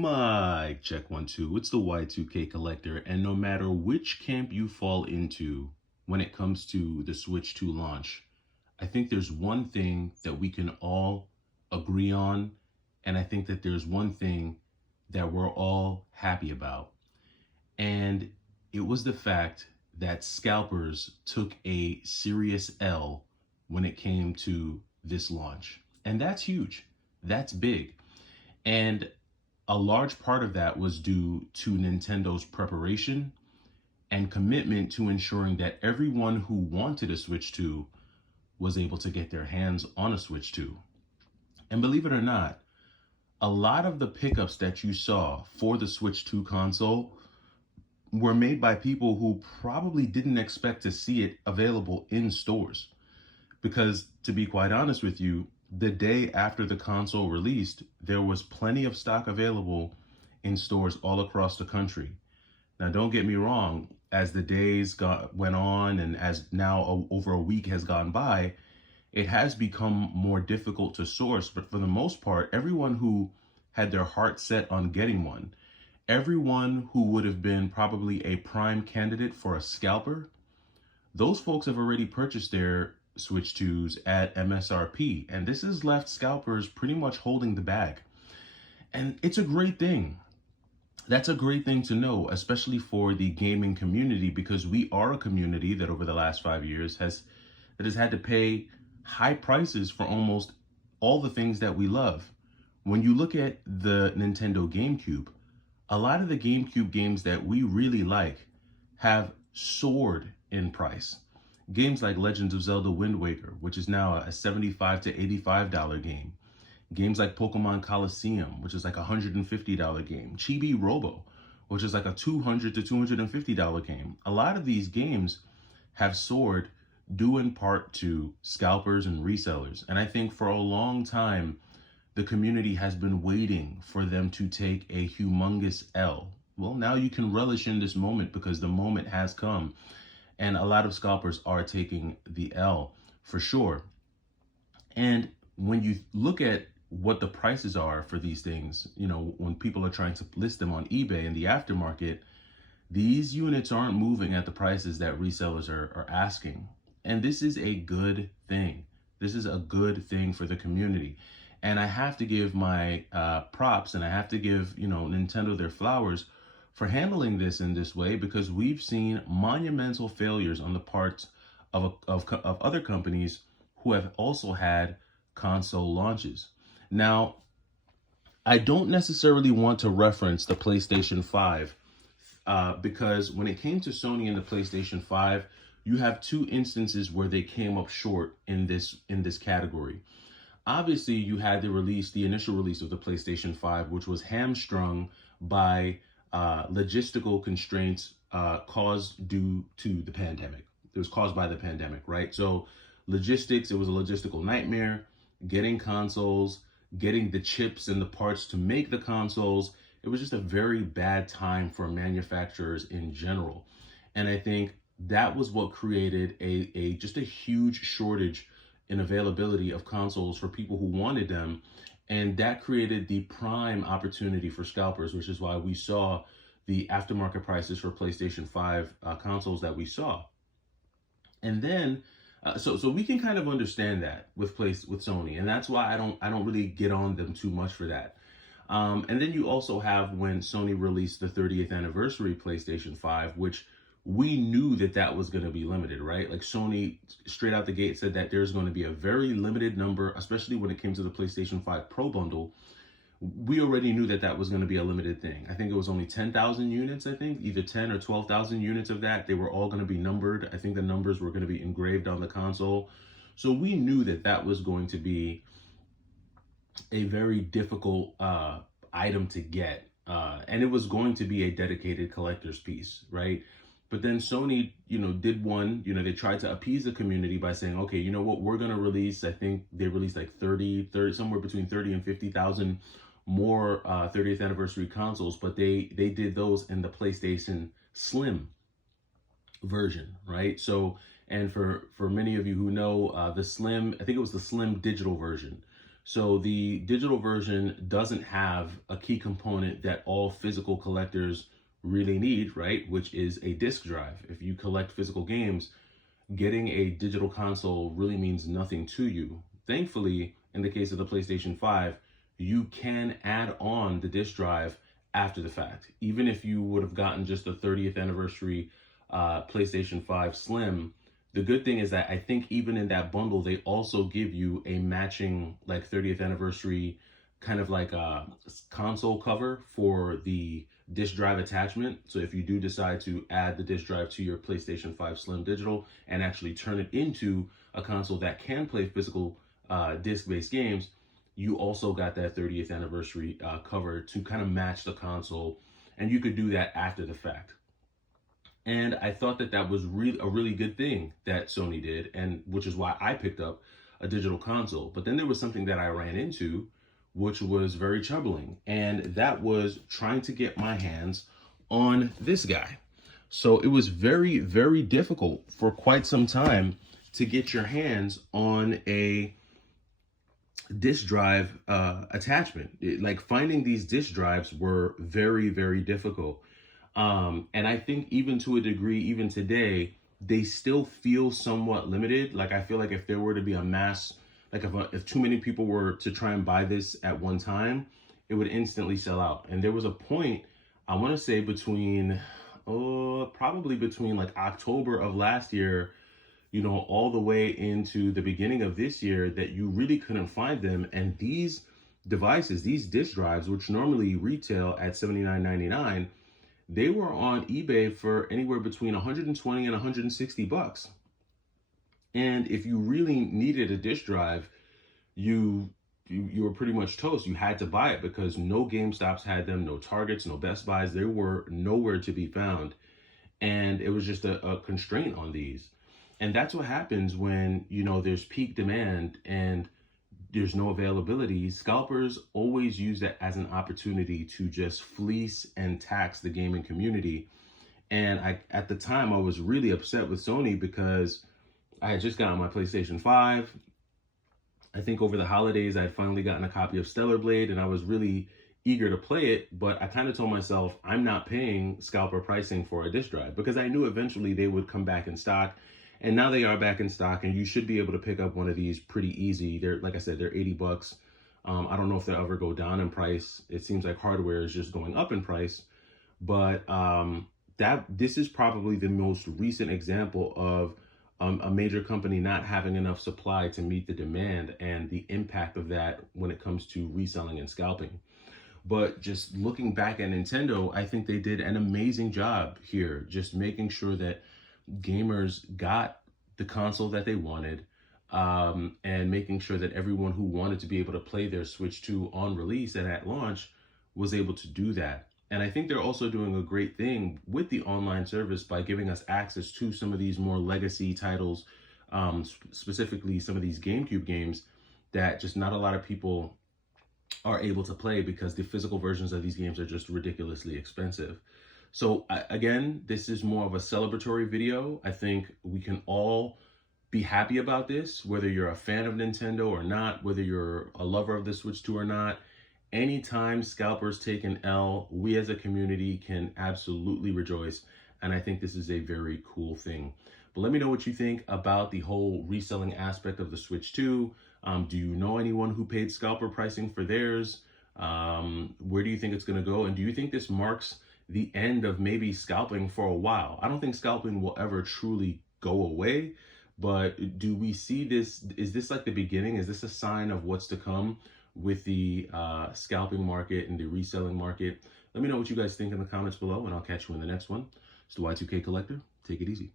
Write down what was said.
Mic check 1 2. It's the Y2K collector, and no matter which camp you fall into when it comes to the Switch 2 launch, I think there's one thing that we can all agree on, and I think that there's one thing that we're all happy about. And it was the fact that scalpers took a serious L when it came to this launch. And that's huge. That's big. And a large part of that was due to Nintendo's preparation and commitment to ensuring that everyone who wanted a Switch 2 was able to get their hands on a Switch 2. And believe it or not, a lot of the pickups that you saw for the Switch 2 console were made by people who probably didn't expect to see it available in stores. Because to be quite honest with you, the day after the console released, there was plenty of stock available in stores all across the country. Now, don't get me wrong, as the went on and as now over a week has gone by, it has become more difficult to source. But for the most part, everyone who had their heart set on getting one, everyone who would have been probably a prime candidate for a scalper, those folks have already purchased their Switch 2s at MSRP, and this has left scalpers pretty much holding the bag. And it's a great thing. That's a great thing to know, especially for the gaming community, because we are a community that over the last 5 years has had to pay high prices for almost all the things that we love. When you look at the Nintendo GameCube, a lot of the GameCube games that we really like have soared in price. Games like Legends of Zelda Wind Waker, which is now a $75 to $85 game. Games like Pokemon Coliseum, which is like a $150 game. Chibi Robo, which is like a $200 to $250 game. A lot of these games have soared due in part to scalpers and resellers. And I think for a long time, the community has been waiting for them to take a humongous L. Well, now you can relish in this moment because the moment has come. And a lot of scalpers are taking the L for sure. And when you look at what the prices are for these things, when people are trying to list them on eBay in the aftermarket, these units aren't moving at the prices that resellers are asking. And this is a good thing. This is a good thing for the community. And I have to give my props, and I have to give, Nintendo their flowers for handling this in this way, because we've seen monumental failures on the parts of other companies who have also had console launches. Now, I don't necessarily want to reference the PlayStation 5 because when it came to Sony and the PlayStation 5, you have two instances where they came up short in this category. Obviously, you had the initial release of the PlayStation 5, which was hamstrung by logistical constraints caused due to the pandemic. It was caused by the pandemic, right? So logistics, it was a logistical nightmare. Getting consoles, getting the chips and the parts to make the consoles. It was just a very bad time for manufacturers in general. And I think that was what created just a huge shortage in availability of consoles for people who wanted them. And that created the prime opportunity for scalpers, which is why we saw the aftermarket prices for PlayStation 5 consoles that we saw. And then, so we can kind of understand that with Sony, and that's why I don't really get on them too much for that. And then you also have when Sony released the 30th anniversary PlayStation 5, which we knew that was going to be limited, right? Like Sony straight out the gate said that there's going to be a very limited number, especially when it came to the PlayStation 5 Pro bundle. We already knew that was going to be a limited thing. I think it was only 10,000 units, either 10 or 12,000 units of that. They were all going to be numbered. I think the numbers were going to be engraved on the console. So we knew that was going to be a very difficult item to get. And it was going to be a dedicated collector's piece, right? But then Sony, did one, they tried to appease the community by saying, okay, you know what, we're going to release, I think they released like 30, somewhere between 30 and 50,000 more 30th anniversary consoles, but they did those in the PlayStation Slim version, right? So, and for many of you who know the Slim, I think it was the Slim digital version. So the digital version doesn't have a key component that all physical collectors really need, right? Which is a disk drive. If you collect physical games, getting a digital console really means nothing to you. Thankfully, in the case of the PlayStation 5, you can add on the disk drive after the fact. Even if you would have gotten just the 30th anniversary PlayStation 5 Slim, the good thing is that I think even in that bundle, they also give you a matching like 30th anniversary kind of like a console cover for the disk drive attachment. So if you do decide to add the disk drive to your PlayStation 5 Slim Digital and actually turn it into a console that can play physical disc-based games, you also got that 30th anniversary cover to kind of match the console, and you could do that after the fact. And I thought that that was a really good thing that Sony did, and which is why I picked up a digital console. But then there was something that I ran into, which was very troubling, and that was trying to get my hands on this guy. So it was very, very difficult for quite some time to get your hands on a disk drive attachment. Like finding these disk drives were very, very difficult. And I think even to a degree, even today, they still feel somewhat limited. Like I feel like if there were to be a mass, like if too many people were to try and buy this at one time, it would instantly sell out. And there was a point, I want to say between, probably between like October of last year, you know, all the way into the beginning of this year that you really couldn't find them. And these devices, these disk drives, which normally retail at $79.99, they were on eBay for anywhere between 120 and 160 bucks. And if you really needed a disk drive, you were pretty much toast. You had to buy it because no GameStops had them, no Targets, no Best Buys. They were nowhere to be found. And it was just a constraint on these. And that's what happens when, you know, there's peak demand and there's no availability. Scalpers always use that as an opportunity to just fleece and tax the gaming community. And at the time, I was really upset with Sony because I had just gotten my PlayStation 5. I think over the holidays, I had finally gotten a copy of Stellar Blade, and I was really eager to play it. But I kind of told myself, I'm not paying scalper pricing for a disc drive because I knew eventually they would come back in stock. And now they are back in stock, and you should be able to pick up one of these pretty easy. They're, like I said, they're 80 bucks. I don't know if they'll ever go down in price. It seems like hardware is just going up in price. But this is probably the most recent example of a major company not having enough supply to meet the demand and the impact of that when it comes to reselling and scalping. But just looking back at Nintendo, I think they did an amazing job here, just making sure that gamers got the console that they wanted, and making sure that everyone who wanted to be able to play their Switch 2 on release and at launch was able to do that. And I think they're also doing a great thing with the online service by giving us access to some of these more legacy titles, specifically some of these GameCube games that just not a lot of people are able to play because the physical versions of these games are just ridiculously expensive. So again, this is more of a celebratory video. I think we can all be happy about this, whether you're a fan of Nintendo or not, whether you're a lover of the Switch 2 or not. Anytime scalpers take an L, we as a community can absolutely rejoice. And I think this is a very cool thing. But let me know what you think about the whole reselling aspect of the Switch 2. Do you know anyone who paid scalper pricing for theirs? Where do you think it's going to go? And do you think this marks the end of maybe scalping for a while? I don't think scalping will ever truly go away, but do we see this? Is this like the beginning? Is this a sign of what's to come with the scalping market and the reselling market? Let me know what you guys think in the comments below, and I'll catch you in the next one. It's the Y2K Collector. Take it easy.